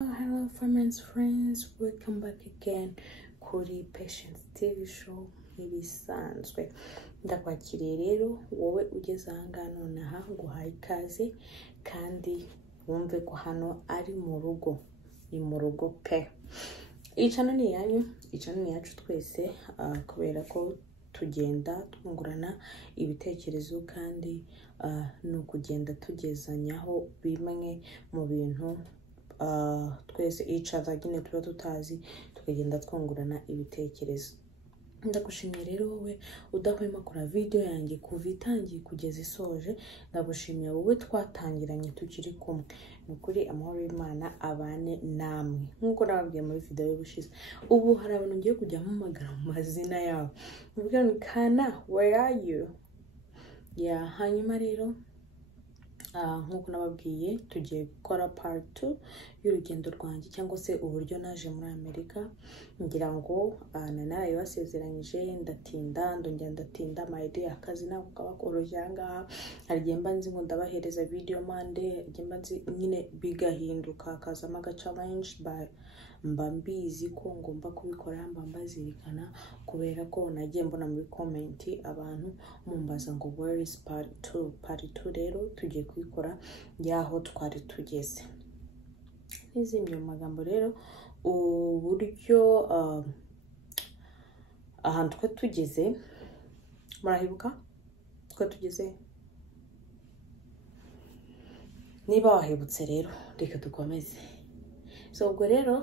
Hello friends, welcome back again kuri Patience TV show ibisanzwe. Ndakwakiriye rero wowe ugeze ahangaha nonaha nguhaye ikaze kandi wumve ko hano ari mu rugo, ni mu rugo pe. Icano ni yanyu, icano ni yacu twese kubera ko tugenda twungurana ibitekerezo kandi no kugenda tugezanyaho bimwe mu bintu twese each other nyine tuba tutazi, tukagenda twungurana ibitekerezo. Ndagushimiye rero wowe udahwema kura video yanjye kuva itangiye kugeza isoje. Ndagushimiye wowe twatangiranye tukiri kumwe. Nukuri amahoro y'Imana abane namwe. Nkuko nababwiye muri video y'ubushize, ubu hari abantu ngiye kujya mpamagara mu mazina yabo. Mvuga ngo Kana, where are you? Hanyuma rero nkuko nababwiye tugiye gukora part 2 y'urugendo rwanjye cyangwa se uburyo naje muri Amerika. Ngira ngo nanaye basezeranyije ndatinda my idea akazi nako kabakoroje ngaha. Hari gemba nzi ngo ndabahereza video Monday, gemba nzi nyine bigahinduka akazama challenge mba mbizi ko ngomba kubikora, mba mbazirikana kubera ko nagiye mbona muri comment abantu mumbaza ngo where is part 2. Part 2 rero tugiye kubikora yaho twari tugeze. Nizimye magambo rero uburyo ahantu twe tugeze murahibuka twe tugeze. Niba wahibutse rero reka dukomeze. So ubwo rero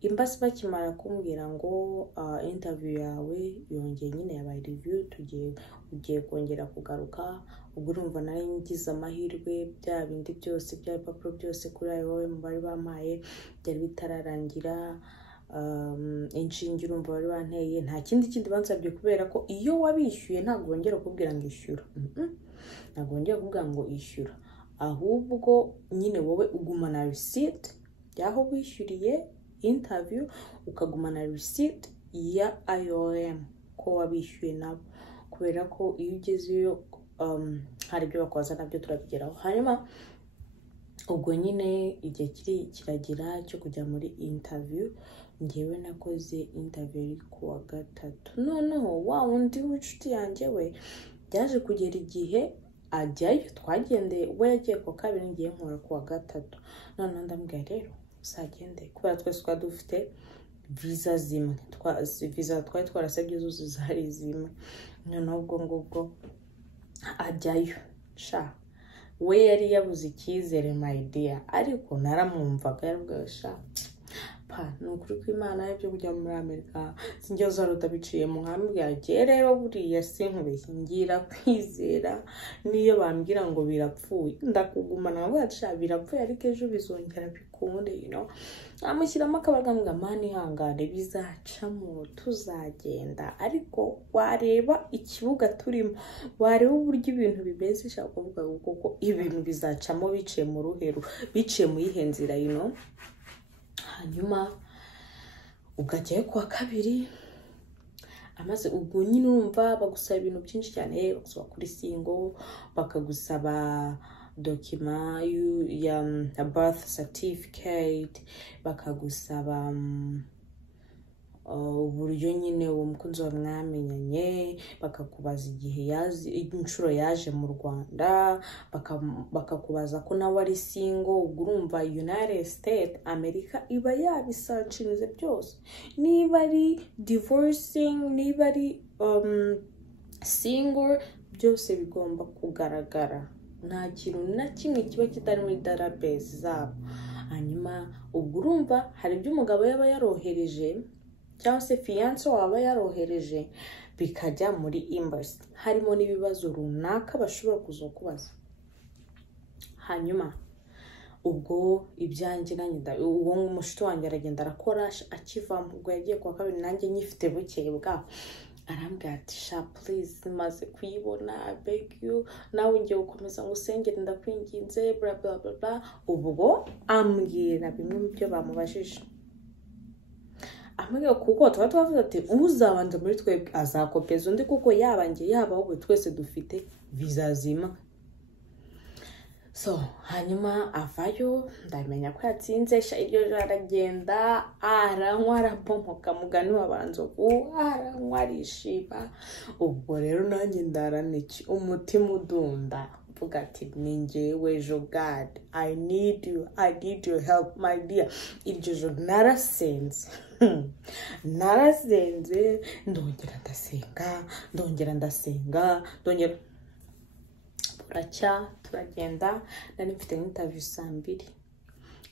imbasi bakimara kumbwira ngo interview yawe yongeye nyine yabaye review, ugiye kongera kugaruka. Ubwo urumva nari ngize amahirwe bya bindi byose bya papuro byose kuri ayo bari bampaye byari bitararangira. Inshinge urumva bari banteye, nta kindi bansabye kubera ko iyo wabishyuye ntabwo wongera kubwira ngo ishyura. Ntabwo wongera kubwira ngo ishyura, ahubwo nyine wowe ugumana receipt yaho wishyuriye interview, ukagumana receipt ya IOM ko wabishyuye nabo, kubera ko iyo ugezeyo hari ibyo bakoza nabyo turabigeraho. Hanyuma ubwo nyine igihe kiragira cyo kujya muri interview. Ngewe nakoze interview ku wa gatatu. Noneho wa undi w'inshuti yanjye we byaje kugera igihe ajyayo, twagendeye we yagiye ku kabiri ngiye nkora ku wa gatatu. Noneho ndambwira rero uzagende kubera twese twari dufite visa zimwe, visa twari twarasabye zose zari zimwe. Noneho ubwo ngubwo ajyayo sha we yari yabuze icyizere my dear, ariko naramwumvaga yarabwasha nukuri ko Imana y'ibyo kujya muri Amerika sinjye zarota biciye mu nkambwe yagiye. Rero buriya sinkubeshye ngira kwizera niyo bambwira ngo birapfuye ndakugumana ngo acha birapfuye, ariko ejo bizongera bikunde amushyiramo akabaga mbwa mani hangane bizacamo tuzagenda. Ariko wareba ikibuga turimo, wareba uburyo ibintu bimeze, ishaka kuvuga kuko ibintu bizacamo biciye mu ruhero, biciye mu yihenzira Hanyuma ugajyayo kwa kabiri amaze ubwo nyine urumva bagusaba ibintu byinshi cyane, bagusaba kuri singo, bakagusaba document ya birth certificate, bakagusaba uburyo nyine uwo mukunzi wa mwamenyanye, bakakubaza igihe inshuro yaje mu Rwanda, bakakubaza ko nawe ari single. Ubwo urumva United States America iba yabisacinze byose, niba ari divorcing, niba ari single, byose bigomba kugaragara, nta kintu na kimwe kiba kitari muri database zabo. Hanyuma ubwo urumva hari ibyo umugabo yaba yarohereje cyangwa se fiance waba yarohereje bikajya muri embassy, harimo n'ibibazo runaka bashobora kuzokubaza. Hanyuma ubwo ibyanjye nanjye uwo mushito wanjye aragenda arakora akivamo. Ubwo yagiye kwa kabiri nanjye nyifite bukeye bwaho, arambwira ati sha please maze kuyibona, I beg you nawe ngiye gukomeza ngo usengere ndakwinginze bla bla bla. Ubwo ambwira bimwe mu byo bamubajije. Amwe kuko twavuze ati uzabanza muri twebwe azakopeza undi kuko yabangiye yaba wowe twese dufite visa zima. so hanyuma avayo ndamenya ko yatsinze iryo joro aragenda aranywa arabomoka mugani w'abanzovu aranywa arishiba ubwo rero nanjye ndaraniki umutima udunda mvuga ati ni njyewe God, I need your help my dear. Iryo joro narasenze ndongera ndasenga buracya turagenda nari mfite interview saa 2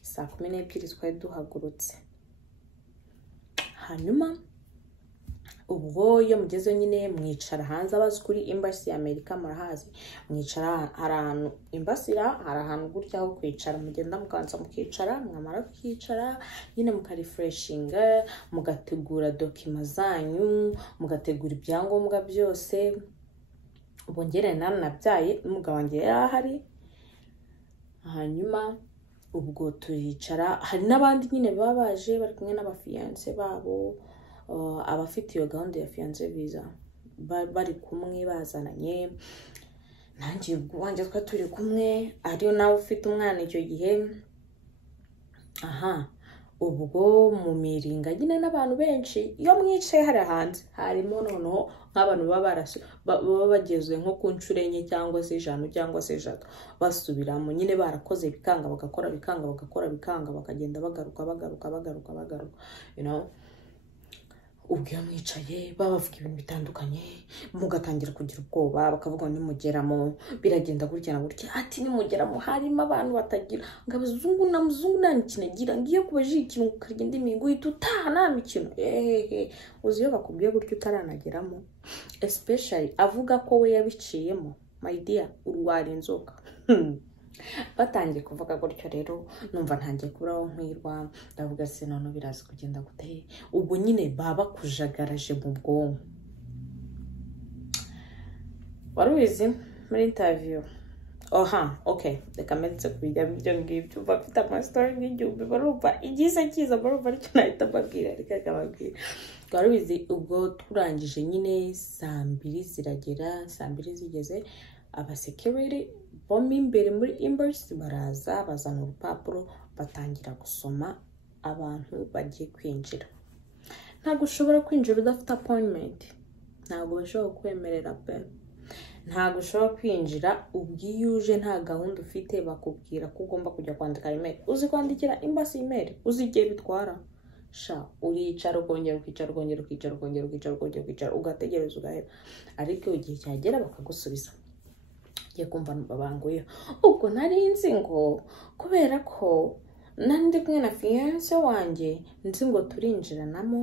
saa 12 twari duhagurutse hanyuma ubwo iyo mugeze nyine mwicara hanze abazi kuri embassy ya Amerika murahazi mwicara ahantu embassy hari ahantu gutya aho kwicara mugenda mukanza mukicara mwamara kwicara nyine mukarefreshinga mugategura document zanyu mugategura ibyangombwa byose ubongere nabyaye umugabo wanjye yarahari hanyuma ubwo turicara hari nabandi nyine babaje bari kumwe n'abafiance babo abafite iyo gahunda ya fiance visa bari kumwe bazananye nanjye wanje twa turi kumwe ariyo nawe ufite umwana icyo gihe ubwo mu miringa nyine n'abantu benshi iyo mwicaye hari hanze harimo noneho nk'abantu baba bagezwe nko ku ncuro enye cyangwa se 5 cyangwa se 6 basubiramo nyine barakoze bikanga bagakora bikanga bakagenda bagaruka you know ubwo mwicaye babavuga ibintu bitandukanye mugatangira kugira ubwoba bakavuga ni mugeramo biragenda gutya ati ni mugeramo harimo abantu batagira ngabazungu na muzungu nta kinagira ngiye kubaje ikintu ukagenda imingo itutana mikino uziyo bakubwiye gutyo utaranageramo especially avuga ko we yabiciyemo my dear urwara inzoka batangiye kuvuga gutyo rero numva ntangiye kuburaho nkwirwa ndavuga se none birazi kugenda gute ubwo nyine baba kujagaraje mu bwonko warubizi muri interview okay dekametse kubijya byo ngibyo bafite ama story n'igihumbi barumva igize kiza barumva ariko nahita babwira rikagababwira warubizi ubwo turangije nyine saa 2 ziragera saa 2 zigeze aba security bombi imbere muri embassy baraza bazana urupapuro batangira gusoma abantu bagiye kwinjira ntabwo ushobora kwinjira udafite appointment ntabwo bashobora kwemerera pe ntabwo ushobora kwinjira ubwiyuje nta gahunda ufite bakubwira ko ugomba kujya kwandika email uzi kwandikira embassy email uzi igihe bitwara uricara ukongera ukicara ugategereza ugahera ariko igihe cyagera bakagusubiza giye kumva babanguye ubwo nari nzi ngo kubera ko nandi kumwe na fiance wanjye nzi ngo turinjiranamo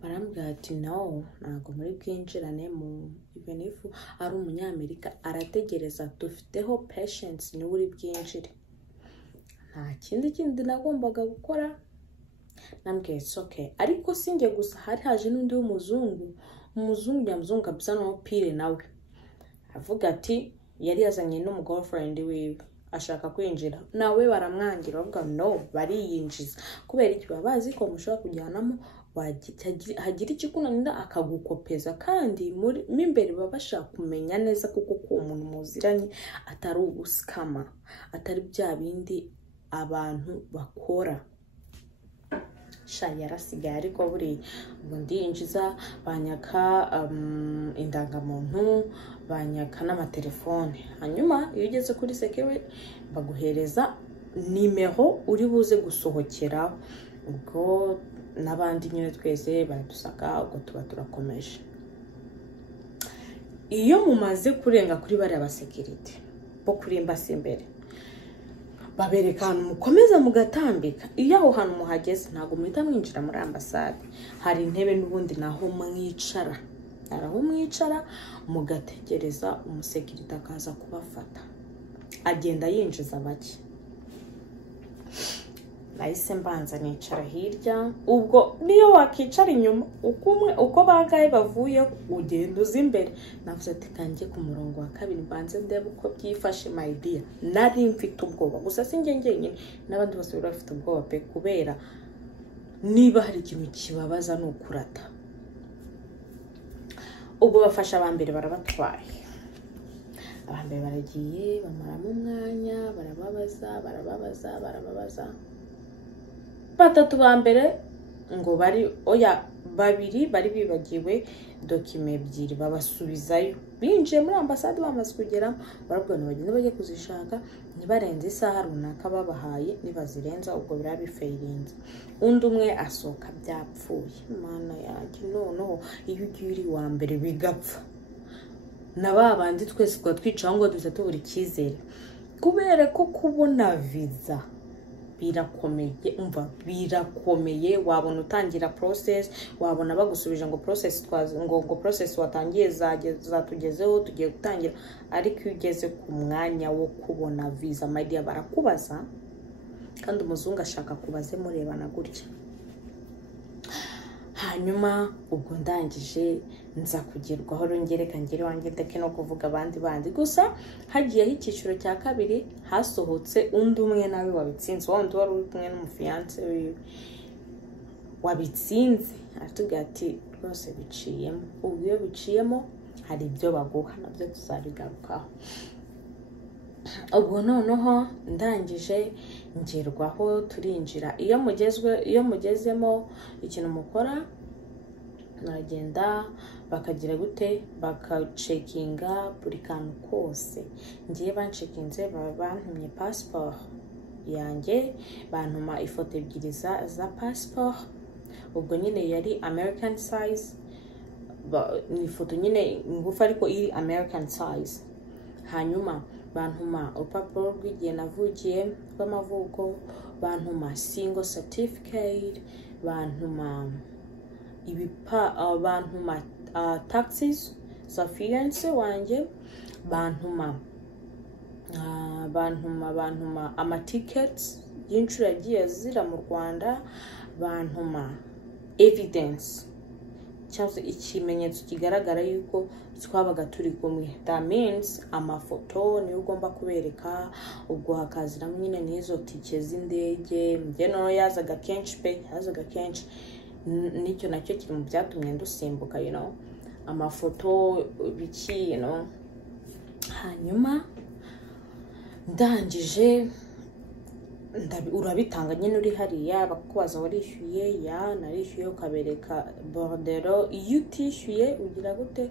barambwira ati no ntago muri bwinjirane mu even if ari umunyamerika arategereza dufiteho patience ni uri bwinjire nta kindi nagombaga gukora nambwiye it's okay ariko singe gusa hari haje n'undi w'umuzungu nyamuzungu abisa no pire nawe avuga ati yari yazanye n'umugirlfriend wiwe ashaka kwinjira nawe baramwangira bavuga no bariyinjiza kubera iki babazi ko mushobora kujyanamo hagira ikikunanira akagukopeza kandi imbere babasha kumenya neza kuko ko umuntu muziranye atari ubuskama atari bya bindi abantu bakora yarasigaye ariko buri ndinjiza banyaka indangamuntu banyaka n'amatelefone hanyuma iyo ugeze kuri security baguhereza nimero uri buze gusohokera ubwo n'abandi nyine twese baradusaka ubwo tuba turakomeje iyo mumaze kurenga kuri bari aba security bo kuri embassy imbere babereka ahantu mukomeza mugatambika iyo aho hantu muhageze ntabwo muhita mwinjira muri ambasade hari intebe n'ubundi naho mwicara araho mwicara mugategereza umusekirite akaza kubafata agenda yinjiza bake nahise mbanza nicara hirya ubwo niyo wakicara inyuma uko bangaye bavuye ugenda uzi imbere navuze ati kanjye ku murongo wa 2 mbanze ndebe uko byifashe my dear nari mfite ubwoba gusa singe nyine n'abandi bose bafite ubwoba pe kubera niba hari ikintu kibabaza no kurata ubwo bafasha abambere barabatwaye abambere baragiye bamaramo umwanya barababaza batatu bambere ngo bari babiri bari bibagiwe document ebyiri babasubizayo binjiye muri ambassade bamaze kugera barabwira bagende bajye kuzishaka ntibarenze isaha runaka babahaye nibazirenza ubwo birabifeirinze undi umwe asoka byapfuye mana yanjye noneho iyo ugiye wa mbere bigapfa nababandi twese kwa twicaho ngo duze tubura ikizere kubera ko kubona visa birakomeye umva birakomeye wabona utangira process wabona bagusubije ngo process watangiye zatugezeho tugiye gutangira ariko ugeze ku mwanya wo kubona visa my dear barakubaza kandi umuzungu ashaka kubaze murebana gutya hanyuma ubwo ndangije nza kugerwaho rongereka ngere wanjye ndeke no kuvuga abandi gusa hagiyeho icyiciro cya kabiri hasohotse undi umwe nawe wabitsinze wundi wari uri kumwe n'umufiance wiwe wabitsinze atubwira ati rwose biciyemo ubwo iyo biciyemo hari ibyo baguha nabyo tuzabigarukaho ubwo noneho ndangije ngerwaho turinjira iyo mugezemo ikintu mukora nagenda bakagira gute bakacekinga buri kantu kose ngiye bancekinze bantumye passport yanjye bantuma ifoto ebyiri za passport ubwo nyine yari American size ni ifoto nyine ngufi ariko iri American size hanyuma bantuma urupapuro rw'igihe navukiye rw'amavuko bantuma single certificate bantuma bantuma taxes za fiance wanjye bantuma amatickets y'inshuro yagiye azira mu Rwanda bantuma evidence cyangwa ikimenyetso kigaragara yuko twabaga turi kumwe that means amafoto niyo ugomba kubereka ubwo hakaziramo nyine n'izo tike z'indege njye no yazaga kenshi nicyo nacyo kiri mu byatumye ndusimbuka amafoto biki hanyuma ndangije urabitanga nyine uri hariya bakubaza warishyuye narishyuye ukabereka bordero iyo utishyuye ugira gute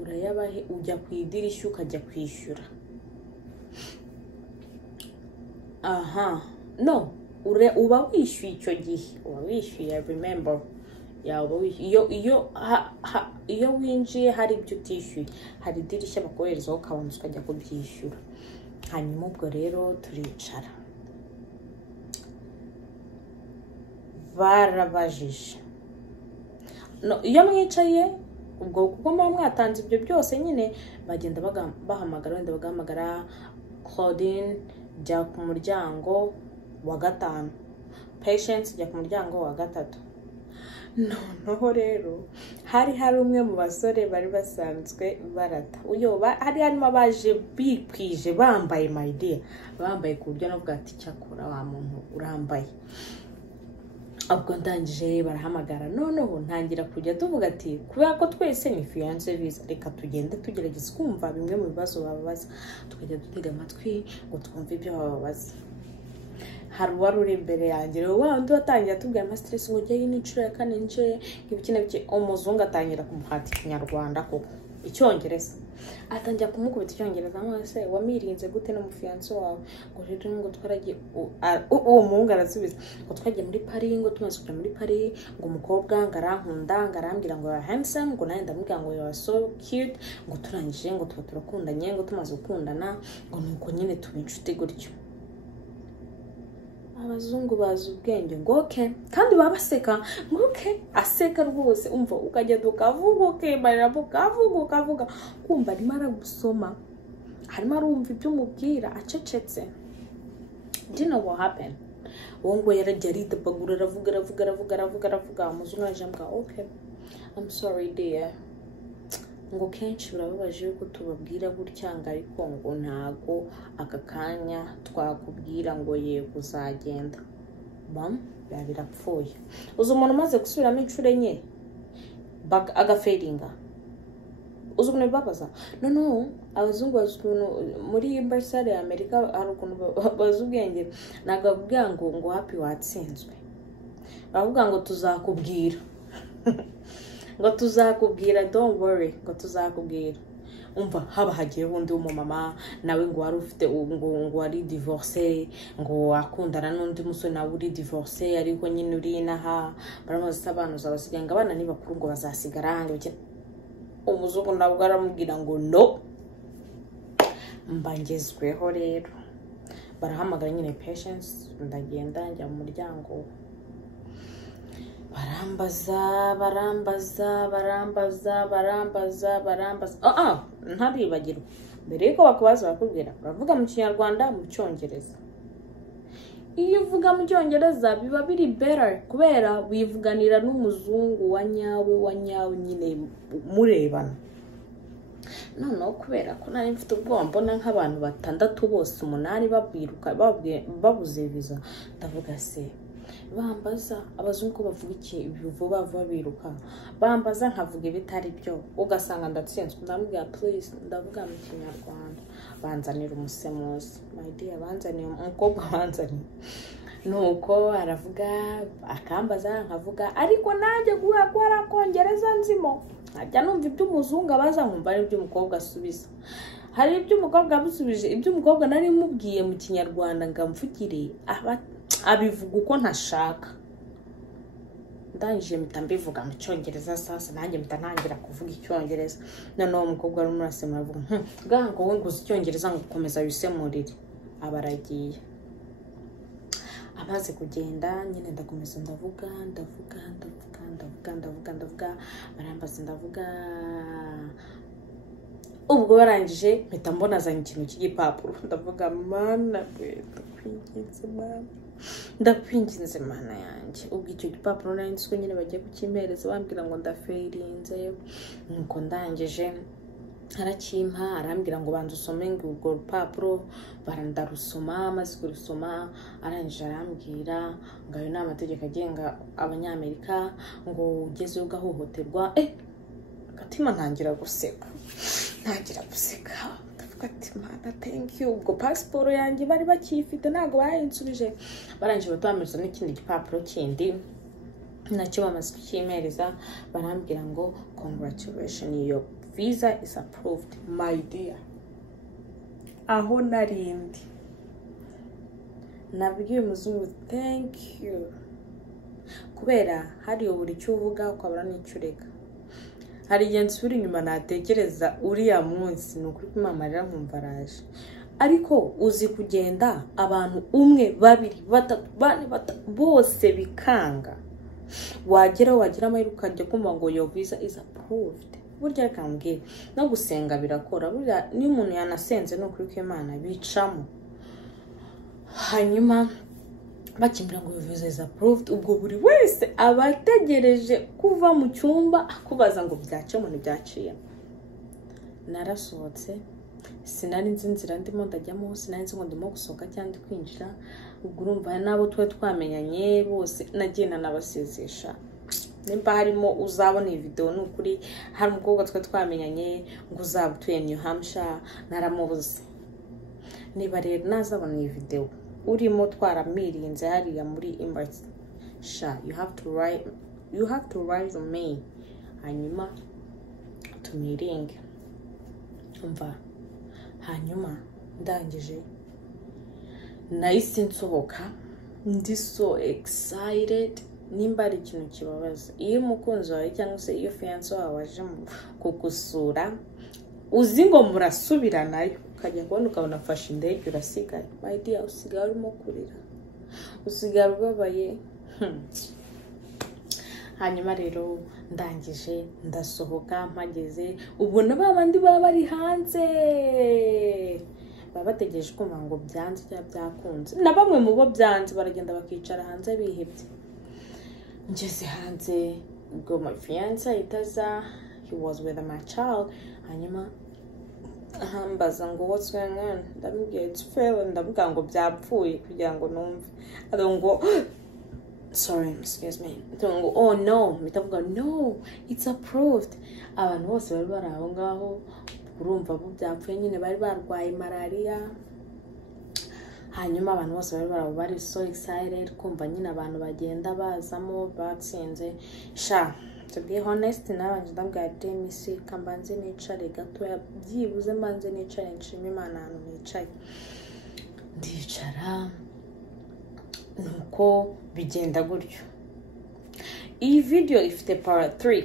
urayabahe ujya ku idirishya ukajya kwishyura uba wishyuye icyo gihe uba wishyuye remember iyo winjiye hari ibyo utishyuye hari idirishya bakoherezaho ukabanza ukajya kubyishyura hanyuma ubwo rero turicara barabajije iyo mwicaye ubwo kuko muba mwatanze ibyo byose nyine bagenda bahamagara wenda bagahamagara Claudine jya ku muryango wa 5 Patience jya ku muryango wa 3 noneho rero hari umwe mu basore bari basanzwe barata hari harimo abaje bikwije bambaye my dear bambaye ku buryo navuga ati cyakora wa muntu urambaye ubwo ndangije barahamagara noneho ntangira kujya tuvuga ati kubera ko twese ni fiance visa reka tugende tugerageza kumva bimwe mu bibazo bababaza tukajya dutega amatwi ngo twumve ibyo bababaza hari wari uri imbere yanjye rero wandi watangira tubwira ama stress ngo jye n'inshuro ya 4 nje nk'ibiki umuzungu atangira kumuhata ikinyarwanda koko icyongereza atangira kumukubita icyongereza amase wamirinze gute no mufiance wawe ngo rero ngo twaragiye uwo muhungu arasubiza ngo twagiye muri Paris ngo tumaze kujya muri Paris ngo umukobwa ngarankunda ngarambira ngo handsome ngo naye ndamubwira ngo you are so cute ngo turangije ngo tuba turakundanye ngo tumaze gukundana ngo nuko nyine tubinshuti gutyo abazungu bazi ubwenge ngo okay kandi babaseka ngo okay aseka rwose umva ukajya dukavuga okay barira bukavuga kumva arimo aragusoma harimo arumva ibyo umubwira acecetse. Do you know what happened? Wongo yarajya bagura aravuga umuzungu araje ambwa okay I'm sorry dear ngo kenshi birababaje ko tubabwira gutya ngo ariko ngo ntago aka kanya twakubwira ngo yego uzagenda birapfuye uzi umuntu maze gusubiramo inshuro enye agaferinga uzukuntu bibabaza no abazungu muri ambasade ya Amerika hari ukuntu bazi ubwenge ntabwo bavuga ngo happy watsinzwe, bavuga ngo tuzakubwira ngo tuzakubwira, don't worry, ngo tuzakubwira. Umva haba hagiye wundi w'umumama nawe ngo wari ufite ngo wari divorce, ngo akundana n'undi musore nawe uri divorce ariko nyine uri inaha, baramaze abantu zabasigaye ngo abana nibakuru ngo bazasigara ngo umuzungu nabwo aramubwira ngo no, mbangezweho rero. Barahamagara nyine patience, ndagenda njya mu muryango, barambaza ntaribagirwa. Mbere yuko bakubaza bakubwira uravuga mu Kinyarwanda, mu Cyongereza. Iyo uvuga mu Cyongereza biba biri better kubera wivuganira n'umuzungu wa nyawe nyine murebana. Noneho kubera ko nari mfite ubwoba mbona nk'abantu 6 bose 8 babwiruka babuze visa, ndavuga se bambaza abazungu ko bavuga iki vuba biruka, bambaza nkavuga ibitari byo ugasanga ndatsinzwe. Ndamubwira please ndavuga mu Kinyarwanda, banzanira umusemuzi. My dear, banzaniye umukobwa banzaniye, nuko aravuga akambaza nkavuga ariko nanjye guhakora Kongereza nzimo, ajya numva iby'umuzungu abaza nkumva ari iby'umukobwa asubiza. Hari iby'umukobwa abusubije, iby'umukobwa nari mubwiye mu Kinyarwanda ngamvugire abivuga uko ntashaka. Ndangije mpita mbivuga mu Cyongereza, sasa nanjye mpita ntangira kuvuga Icyongereza. Noneho umukobwa ari murasema avuga bwango we nguzi Icyongereza ngo komeza wisemurire. Abaragiye amaze kugenda nyine ndakomeza ndavuga, barambaza ndavuga. Ubwo barangije mpita mbona azanye ikintu cy'igipapuro, ndavuga mana ndakwinginze mana yanjye. Ubwo icyo gipapuro nari nzi ko nyine bagiye kukimpereza, bambwira ngo ndafeirinze. Nuko ndangije arakimpa arambwira ngo banza usome ngo urwo rupapuro, barandarusoma. Maze kurusoma arangije arambwira ngo ayo ni amategeko agenga Abanyamerika, ngo ugeze ugahohoterwa. Agatima ntangira guseka, ndavuga ati mana thank you. Ubwo passport yanjye bari bakifite ntago bayinsubije, barangije batwameza n'ikindi gipapuro kindi nacyo bamaze kukimpereza, barambwira ngo congratulations, your visa is approved. My dear, aho narindi nabwiye umuzungu thank you, kubera hari buri cyo uvuga ukabura n'icyo ureka. Hari igihe nsubira inyuma natekereza uriya munsi nukuri kumamarira nkumva araje, ariko uzi kugenda abantu 1 2 3 4 bose bikanga, wagira amahirwe ukajya kumva ngo your visa is approved. Burya kambwira no gusenga birakora, burya ni umuntu yanasenze nukuri ko Imana bicamo. Hanyuma bakimbira ngo visa is approved, ubwo buri wese abategereje kuva mu cyumba akubaza ngo byacemo ntibyaciye. Narasohotse, sinari nzi inzira ndimo ndajyamo, sinari nzi ngo ndimo gusohoka cyangwa kwinjira. Ubwo urumva nabo twamenyanye bose nagenda nabasezesha. Nimba harimo uzabona iyi video nukuri, hari umukobwa twamenyanye ngo uzabutuye New Hampshire, naramubuze. Niba rero nazabona iyi video urimo twaramirinze hariya muri embassy, you have to write on me, hanyuma tumiringe. Umva, hanyuma ndangije nahise nsohoka ndi so excited. Nimba ari ikintu kibabaza iyo umukunzi wawe cyangwa se iyo fiance wawe aje kugusura, uzi ngo murasubiranayo, ukajya kubona ukabona afashe indege urasigaye. My dear, usigaye urimo kurira, usigaye ubabaye. Hanyuma rero ndangije ndasohoka, mpageze ubona babandi baba bari hanze baba bategereje kumva ngo byanze cyangwa byakunze, na bamwe mu bo byanze baragenda bakicara hanze bihebye. Ngeze hanze ubwo my fiance itaza, he was with my child. Hanyuma ahambaza ngo what's going on, ndamubwira it's failed, ndavuga ngo byapfuye kugira ngo numve. Ngo sorry, excuse me, oh no, mitavuga no, it's approved. Abantu bose bari bari aho ngaho urumva bo byapfuye nyine, bari barwaye malaria. Hanyuma abantu bose bari so excited kumva nyine abantu bagenda bazamo batsinze. Sha to be honest, nabanje ndabwira demisi kambanze nicare gato, byibuze mbanze nicare nshima Imana ahantu nicaye. Ndicara nuko bigenda gutyo. Iyi video ifite part 3.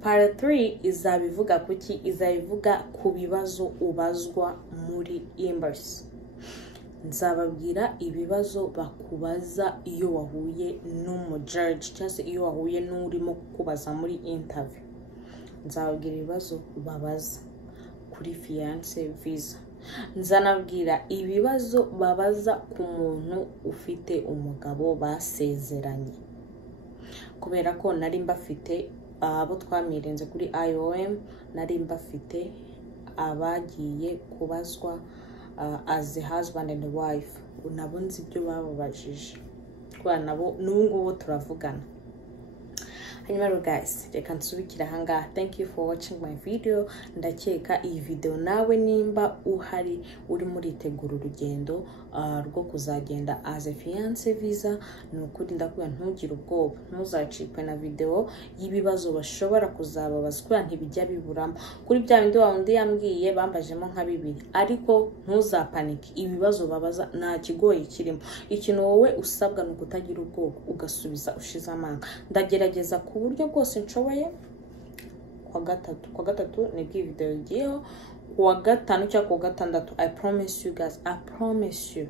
Part 3 izabivuga kuki? Izabivuga ku bibazo ubazwa muri embassy. Nzababwira ibibazo bakubaza iyo wahuye n'umujudge cyangwa se iyo wahuye n'urimo kubaza muri interview. Nzababwira ibibazo babaza kuri fiance visa. Nzanabwira ibibazo babaza ku muntu ufite umugabo basezeranye, kubera ko nari mbafite abo twamirenze kuri IOM, nari mbafite abagiye kubazwa as the husband and the wife. Nabo nzi ibyo bababajije, kwa nabo n'ubungubu turavugana. Hanyuma guys, reka nsubikira hanga. Thank you for watching my video. Ndakeka iyi video nawe nimba uhari uri muri tegura urugendo rwo kuzagenda as a fiance visa, nukuri ndakubwira ntugire ubwoba, ntuzacikwe na video y'ibibazo bashobora kuzababaza, kuko ntibijya biburamo. Kuri bya bindi wundi yambwiye bambajemo nka 2, ariko ntuzapanike. Ibibazo babaza nta kigoye kirimo. Ikintu wowe usabwa no kutagira ubwoba, ugasubiza ushize amanga. Ndagerageza ku buryo bwose nshoboye. Kwa gatatu nibwo video igiyeho, kuwa gatanu cyangwa kuwa gatandatu, I promise you guys, I promise you,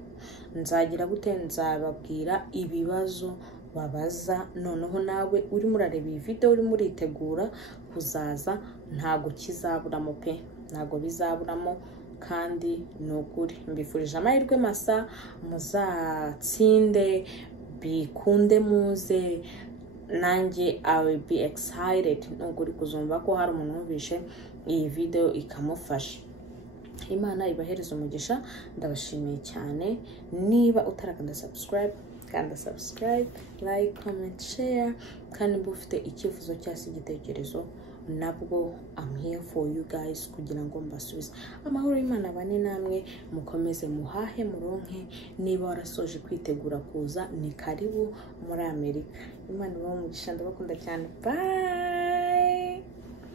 nzagira gute, nzababwira ibibazo babaza. Noneho nawe uri murareba iyi video, uri muritegura kuzaza, ntago kizaburamo pe, ntago bizaburamo. Kandi nukuri mbifurije amahirwe masa, muzatsinde, bikunde muze. Nanjye I will be excited nukuri kuzumva ko hari umuntu wumvishe iyi video ikamufasha. Imana ibahereza umugisha. Ndabashimiye cyane. Niba utarakanda subscribe, kanda subscribe, like, comment, share. Kandi mba ufite icyifuzo cyangwa se igitekerezo, nabwo I'm here for you guys kugira ngo mbasubize. Amahoro y'Imana abane namwe, mukomeze muhahe muronke. Niba warasoje kwitegura kuza, ni karibu muri Amerika. Imana ibahe umugisha, ndabakunda cyane. Bye.